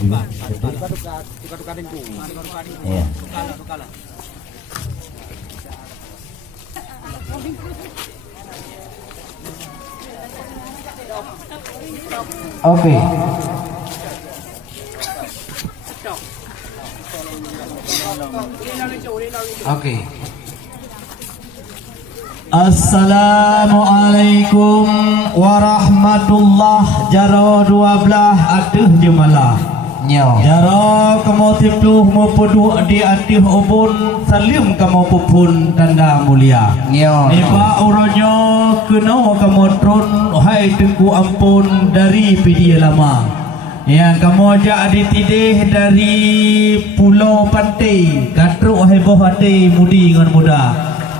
juga. Ya. Oke. Oke. Assalamualaikum warahmatullah jaro 12 aduh jemalah nyo jaro kamu tipu mau pedu di atih ubun salim kamu pupun tanda mulia nyo iba uronyo kena kamu tron hai tengku ampun dari pidia lama yang kamu ajak ditidih dari pulau pantai katruk heboh hati mudi dengan muda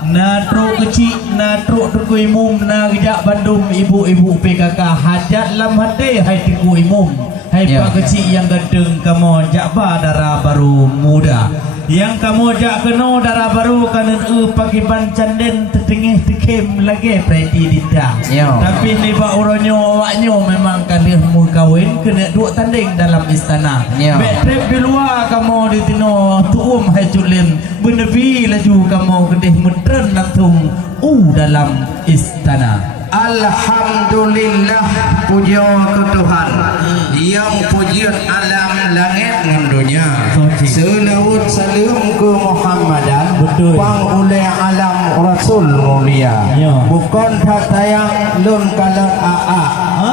natro kecil natro tengku imum na gejak Bandung ibu-ibu PKK hajat lam hati hai tengku imum hai pak kecil yang gendeng kamu ajak darah baru muda yang kamu ajak kena darah baru kanan pagi bancanden tertengih tekem lagi preti dinda tapi ni pak uronyo awaknyo memang kalian mu kawin kena dua tanding dalam istana betrip di luar kamu di tino tuum hai julim benebi laju kamu kedih mudren langsung dalam istana. Alhamdulillah puja ke Tuhan yang pujian alam langit dan dunia selawat salam ke Muhammadan pang oleh alam Rasul mulia bukan kata yang lun kalan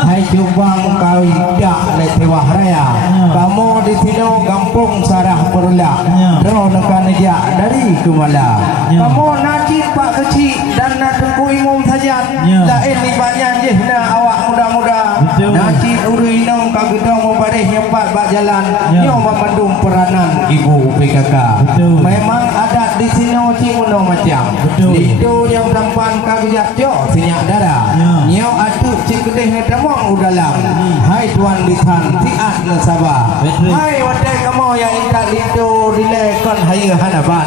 hai jubang kawidak le tewah raya kamu di sini kampung sarah perla dro nekan ja dari Kumala kamu najib pak kecil dan natengku imum saja lain libatnya jehna awak muda-muda najib urinong kagedong mubadih nyempat bak jalan nyo memandung peranan ibu PKK memang adat di sini cimuno macam lido yang tampan kagejak jo sinyak darah nyo atuk cik kedih demong udalam hai tuan lisan tiat le sabah hai wadai kamu yang ingat lido dilekon hai hanaban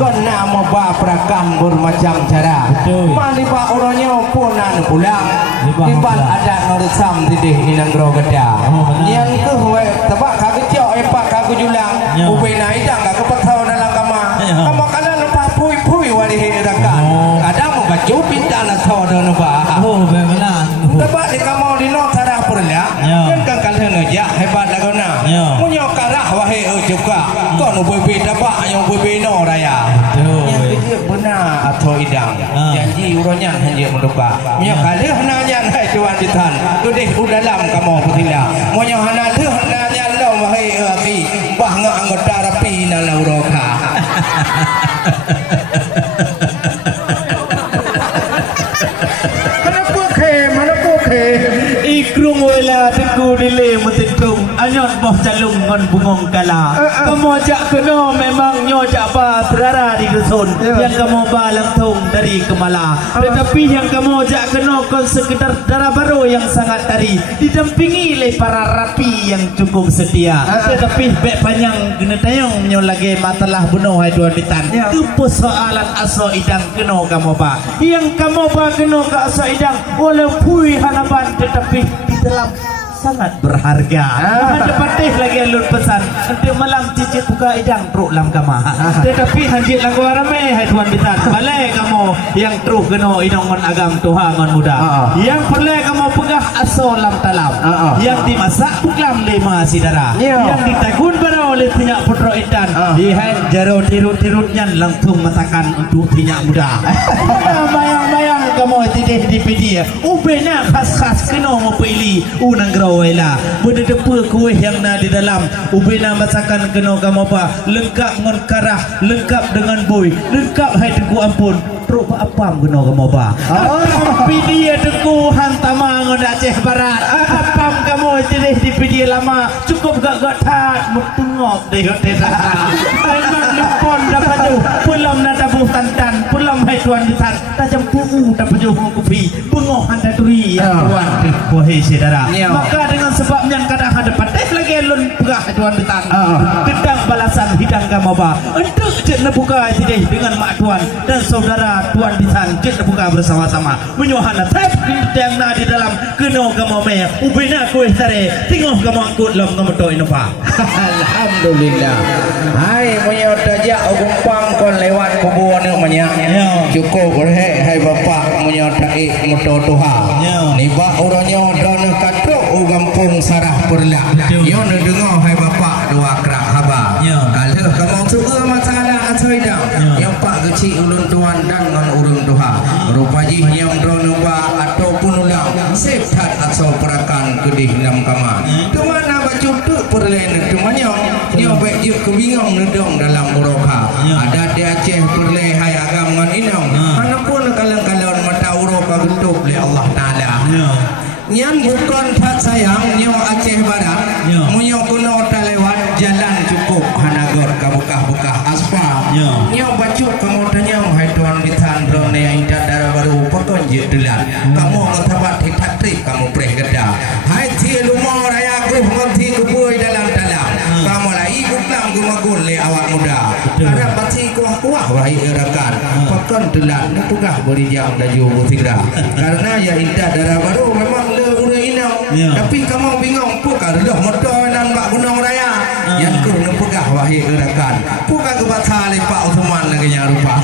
kon nak moba prakam bermacam cara mali pak oronyo punan pulang timbal adat noresam tidih inanggro geda yang ke we tebak kagejok pak kagejulang ubay na idang kagepatau dalam kamar kamar kanan lepas pui-pui wali hidakan kadang mau baju pindah lah saudara nubah benar tebak di kamu di no sarah perla kan kalian ngejak hebat lagona punya karah wahai juga kon ubay tebak yang ubay no raya benar atau idang janji uronyan hanya menduka punya kalian nanyan hai tuan ditan kedih udalam kamu putila punya hana tu nanyan lo wahai abi bah anggota rapi na lauroka ikrung wala tengku dile metentung anyon boh calung ngon bungong kala kamu ajak kena memang nyojak ba terara di dusun yang kamu ba langsung dari Kemala tetapi yang kamu ajak kena kon sekedar darah baru yang sangat tari didampingi oleh para rapi yang cukup setia tetapi bek panjang kena tayang nyo lagi matalah bunuh hai dua ditan itu persoalan aso idang kena kamu ba yang kamu ba kena ke aso idang walau pui hanaban tetapi di dalam sangat berharga. Ada patih lagi alur pesan nanti malam cicit buka idang truk lam kamar tetapi hanjit lagu ramai hai tuan bitan balai kamu yang truk kena idang ngon agam Tuhan ngon muda yang perlu kamu pegah aso lam talam yang dimasak buklam lima sidara yang ditegun baru oleh tinyak putro idan hai jaro tirut-tirutnya langsung masakan untuk tinyak muda bayang-bayang kamu tidih di pedia ubena khas-khas kena ngopili unanggro wela benda depa kuih yang na di dalam ubena masakan kena kamu apa lengkap ngon karah lengkap dengan boy lengkap hai tengku ampun truk apam kena kamu apa pedia tengku hantama ngon Aceh Barat apam kamu tidih di pedia lama cukup gak tat metengok deh memang lempon dapat jauh pulam na tabuh tantan pulam hai tuan ditan tajam pungu dapat jauh kopi bengoh hantar turi tuan wahai saudara maka dengan sebabnya kadang ada patih lagi kelon pegah tuan betang. Tendang balasan hidang kamu ba. Untuk cek buka sini dengan mak tuan dan saudara tuan betang cek buka bersama-sama. Menyuhana tap yang na di dalam keno kamu me. Ubina kue sare. Tengok kamu angkut lom kamu to inopa. Alhamdulillah. Hai punya tajak gumpang kon lewat kubur ni punya. Cukup hai bapak punya taik motor Tuhan. Ni ba orangnya dan katrok gampung sarah perlah. Yo nak dengar hai bapak dua kerak haba. Kalau kamu suka masalah asai dah. Yang pak kecil ulun tuan dan dengan urang Tuhan. Rupaji yang drone ba ataupun ulang sehat asal perakan kedih dalam kamar. Tuan nak baju tu perlen tumanya. Nyo baik je kebingung nedong dalam muroka. Ada di Aceh perleh hai agam dengan inong. Manapun kalang-kalang mata uroka bentuk oleh Allah Taala. Nyan bukan tak sayang nyo Aceh Barat. Munyo kuno tak lewat jalan cukup hanagor ka bekah-bekah aspal. Nyo baju kamu tanya hai tuan bitan drone yang indah darah baru pokon je delan. Kamu ngatabat hitak trip kamu preh geda. Hai ti lumo raya ku ngonti kubui dalam-dalam. Kamu lah ibu kelam gumagul le awak muda. Harap pasti kuah-kuah wahai erakan. Pokon delan pegah beri jam laju butigra. Karena ya indah darah baru memang tapi kamu bingung bukan dah motor dan bak gunung raya yang ku nak pegah wahai erakan bukan ke batal Pak Uthman lagi yang rupa.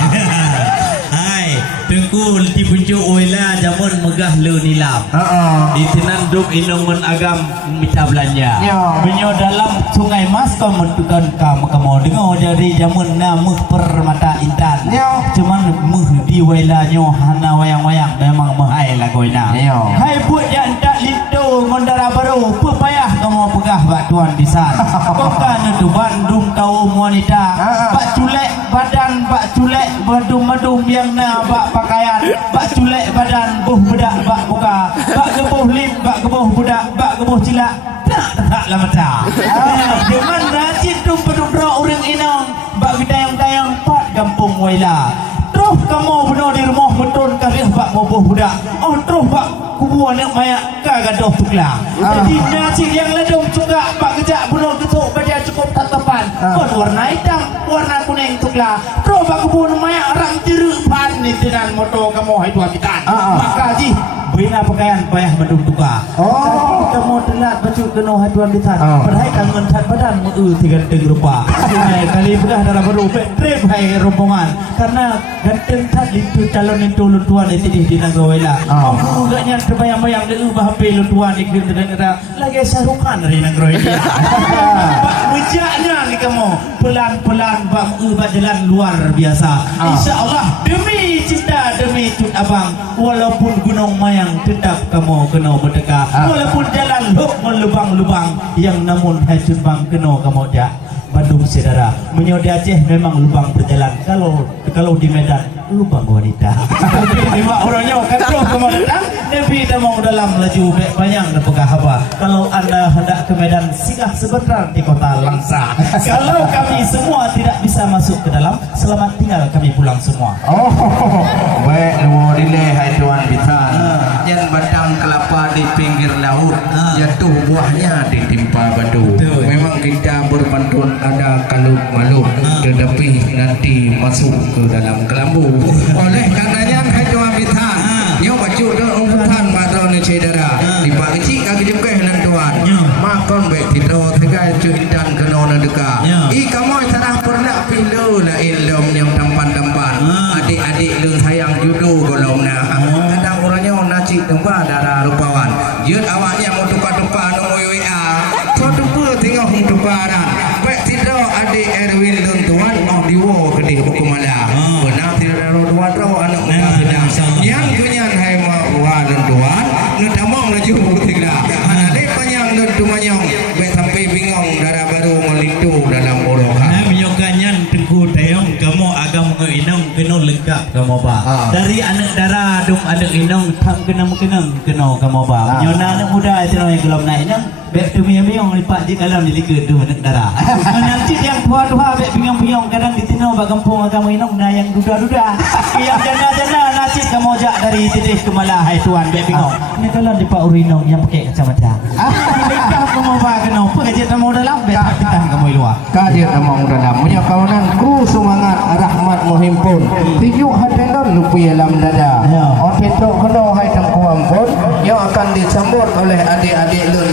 Hai tengku di puncuk oila jamun megah le nilap. Di tenan duk inongon agam minta belanja. Menyo dalam Sungai Mas kau mentukan kamu dengar dari jamun namuh permata intan. Cuman meh di oila nyo hana wayang-wayang memang mahai lagoina. Hai buat yang tak litu mondara baru payah kamu pegah bak tuan di sana. Bukan tu Bandung kaum wanita. Bak culek badan bak culek badum-badum yang na bak pakaian bak culek badan buh bedak bak buka bak gebuh lip bak gebuh budak bak gebuh cilak tak lah mata. Di mana situ peduduk orang inang bak gidayang-dayang pat kampung waila. Terus kamu benar di rumah betul kali bak buh budak. Oh terus bak kubur nak mayak kagadoh tuklah. Jadi nasi yang ledong juga bak kejak benar ketuk baca cukup tatapan. Kon warna hitam, warna kuning tuklah. Terus bak kubur mayak orang jeruk pan ni dengan motor kamu hai dua bitan. Maka ji bina pakaian payah mendung tukar. Kamu telat baju kena hai dua bitan. Padahal kan mentat badan meu tiga teng rupa. Kali bedah dalam baru trip hai rombongan karena ganteng tat itu calon itu luntuan itu di Nagawela. Agaknya terbayang-bayang dia ubah HP luntuan di negara lagi sarukan dari Nagawela. Pak mujaknya ni kamu pelan-pelan bak ubah jalan luar biasa. Insya-Allah demi cinta demi cut abang walaupun gunung mayang tetap kamu kena berdekat. Walaupun jalan lubang-lubang yang namun hajun bang kena kamu jak. Bandung saudara, menyo di Aceh memang lubang berjalan. Kalau di Medan lubang wanita. Lima orangnya kan terus kamu datang, Nabi dah mau dalam laju banyak dan pegah apa. Kalau anda hendak ke Medan, singgah sebentar di kota Langsa. Kalau kami semua tidak bisa masuk ke dalam, selamat tinggal kami pulang semua. Baik, nuwun dileh hai tuan bitan. Yang batang kelapa di pinggir laut, jatuh buahnya ditimpa batu. Memang kita berpantun ada kalut malut, tetapi nanti masuk ke dalam kelambu. Oleh karenanya hai tuan bitan, nyo baju dak umpan badon ni cedera. Di pak kecil kaki jepeh nan tuan. Makon baik tidur tegai cuitan kena deka. I kamu tanah pernah pilu la ilom yang tampan-tampan. Adik-adik lu sayang judu golongna. Kadang orangnya nacik tempat darah rupawan. Jut awaknya mau tukar-tukar nombor WA. Tukar tengok tukaran. Baik tidur adik Erwin lun tuan mau diwo kedih buku malam. Benar tidak ada dua tahu anak muda sedang. Yang kunyan hai mau lun tuan, nu tamong laju tiga. Anak panjang lun tumanyong. Baik sampai bingung darah baru melintu dalam borokan. Menyokanyan tengku tayong kamu agam ngeinam kena lengkap. kamu ba. Dari anak dara dum anak inong thang kenang keno kamu ba. Nyona anak muda itu yang gelom naik nang bek tu miang lipat je kalam di liga tu anak dara. Nanti yang tua-tua bek piang-piang kadang ditino ba kampung kamu inong na yang duda-duda. Yang jana-jana nasi kamu jak dari titik ke malah hai tuan bek piang. Ni kalau di Pak Urinong yang pakai kacamata. Nikah kamu ba keno apa kerja kamu dalam bek kita kamu luar. Kadir amang dalam punya kawanan kru semangat rahmat menghimpun tijuk hatenon lupi alam dada otetok kena hai tangkuam pun yang akan disambut oleh adik-adik lun